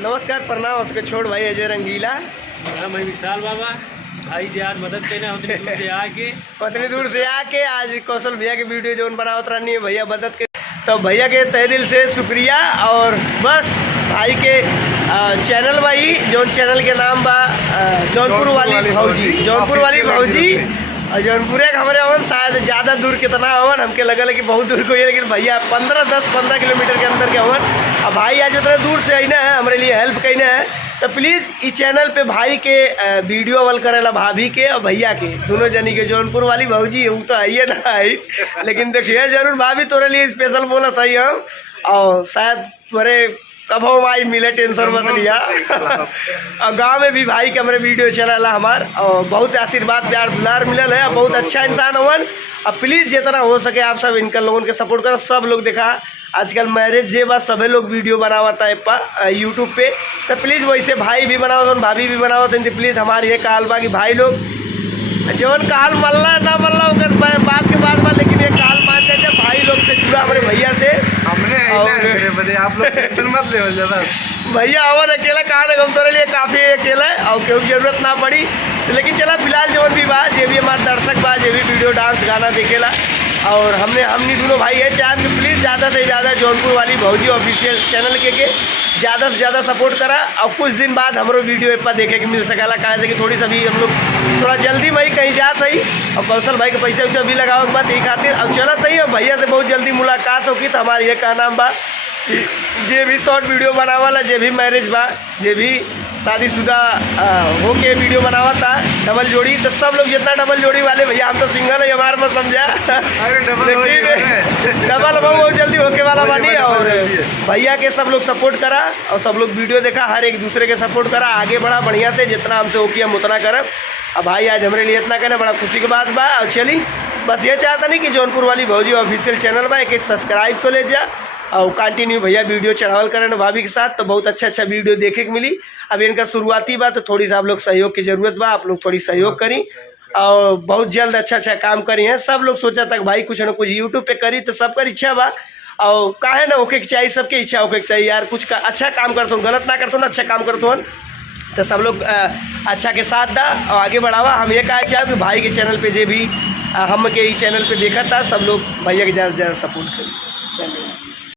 नमस्कार प्रणाम उसके छोड़ भाई अजय रंगीला। मैं विशाल बाबा भाई जी आज मदद करना उतनी दूर से आके आज कौशल भैया की वीडियो जो बनावत रहनी है भैया मदद के, तो भैया के तहे दिल से शुक्रिया। और बस भाई के चैनल भाई जो चैनल के नाम बा जौनपुर वाली भौजी, जौनपुर वाली भौजी और जौनपुर हमारे अवन शायद ज़्यादा दूर कितना अवन हमके लगल कि बहुत दूर को है, लेकिन भैया 10-15 किलोमीटर के अंदर के अवन। अब भाई आज उतना दूर से आईना है हमारे लिए हेल्प करना है, तो प्लीज़ इस चैनल पे भाई के वीडियो अवल करेला भाभी के और भैया के दोनों जनी के। जौनपुर वाली भौजी वो तो आइए ना आई, लेकिन देखिए जरूर भाभी तोरे लिए स्पेशल बोला था हम, और शायद तोरे कब हम आई मिले टेंशन मत लिया। और गांव में भी भाई के हमारे वीडियो चला हमार और बहुत आशीर्वाद प्यार दुलार मिलल है, बहुत अच्छा इंसान हवन। अब प्लीज़ जितना हो सके आप सब इनका लोगों के सपोर्ट करो। सब लोग देखा आजकल मैरिज जे बस सभी लोग वीडियो बनावता है यूट्यूब पे, तो प्लीज़ वैसे भाई भी बनावत भाभी भी बनावत, प्लीज़ हमारी ये काल बा कि भाई लोग जवन काल मल्ला ना मल्ला बात के बाद बा, लेकिन ये काल मानते थे भाई लोग से जुड़ा हमारे भैया से हमने आप लोग टेंशन मत ले बस भैया और अकेला कहा हम तोरे लिए काफ़ी अकेला है और क्यों जरूरत ना पड़ी, तो लेकिन चला फिलहाल जवन भी बा ये भी हमारे दर्शक बा ये भी वीडियो डांस गाना देखेला, और हमने दोनों भाई है चाहे कि प्लीज़ ज़्यादा से ज़्यादा जौनपुर वाली भौजी ऑफिशियल चैनल के ज़्यादा से ज़्यादा सपोर्ट करा। और कुछ दिन बाद हमारे वीडियो पर देखे कि मिल सकेला, कहा कि थोड़ी सा भी हम लोग थोड़ा जल्दी भाई कहीं जात ही और कौशल भाई के पैसे वैसे भी लगाओ के बाद यही खातिर अब चलत ही, और भैया से बहुत जल्दी मुलाकात होगी। तो हमारे ये का नाम बा जे भी शॉर्ट वीडियो बनावाला, जे भी मैरिज बा, जे भी शादीशुदा होके वीडियो बनावता डबल जोड़ी, तो सब लोग जितना डबल जोड़ी वाले भैया हम तो सिंगल है हमारे में समझा डबल बहुत जल्दी होके वाला बानी। और भैया के सब लोग सपोर्ट करा और सब लोग वीडियो देखा, हर एक दूसरे के सपोर्ट करा, आगे बढ़ा बढ़िया से जितना हमसे होके हम उतना करब। अब भाई आज हमारे लिए इतना कहना बड़ा खुशी की बात बा। और चली बस ये चाहता नहीं कि जौनपुर वाली भौजी ऑफिशियल चैनल बा एक सब्सक्राइब को ले जा और कंटिन्यू भैया वीडियो चढ़ावल करें भाभी के साथ, तो बहुत अच्छा वीडियो देखे को मिली। अब इनका शुरुआती बात तो थोड़ी सा आप लोग सहयोग की ज़रूरत बा, आप लोग थोड़ी सहयोग करी और बहुत जल्द अच्छा काम करी हैं। सब लोग सोचा तक भाई कुछ ना कुछ यूट्यूब पे करी, तो सबका इच्छा बा और काहे ना होके चाहिए, सबके इच्छा होके चाहिए यार कुछ अच्छा काम करते हो, गलत ना करते हो ना, अच्छा काम करते हो, तो सब लोग अच्छा के साथ दा और आगे बढ़ावा। हम ये कहा चाहे कि भाई के चैनल पे जे भी हम के चैनल पे देखा था सब लोग भैया के ज़्यादा से ज़्यादा सपोर्ट करें। धन्यवाद।